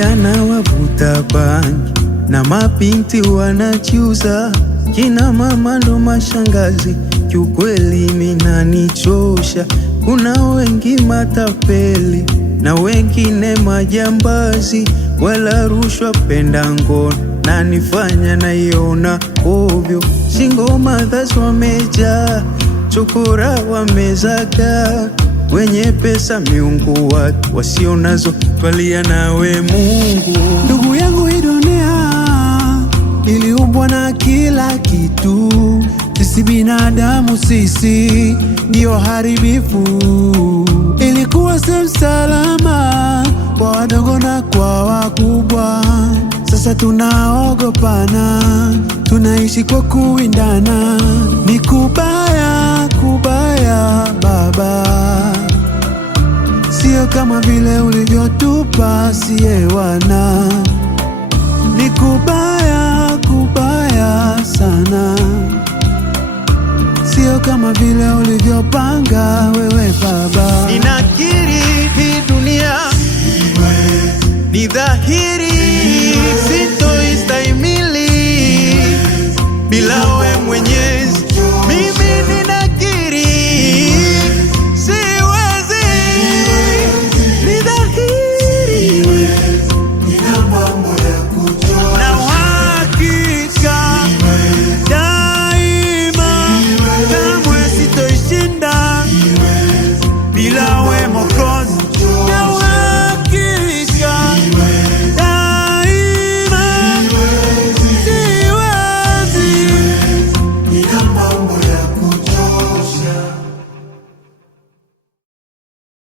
vijana wavuta bangi na mabinti wanachuza, kina mama ndo mashangazi, kiukweli minanichosha. Kuna wengi matapeli na wengine majambazi, wala rushwa penda ngono na nifanya naiona ovyo. Single mothers wameja, chokora wamezaga, wenye pesa miungu watu, wasio nazo twalia nawe Mungu. Ndugu yangu, hii dunia iliumbwa na kila kitu, sisi binadamu sisi ndio haribifu. Ilikuwa sehemu salama kwa wadogo na kwa wakubwa, sasa tunaogopana, tunaishi kwa kuwindana. Ni kubaya, kubaya baba, sio kama vile ulivyotupa siye wana. Ni kubaya, kubaya sana, sio kama vile ulivyopanga wewe baba. Ninakiri hii dunia ni dhahiri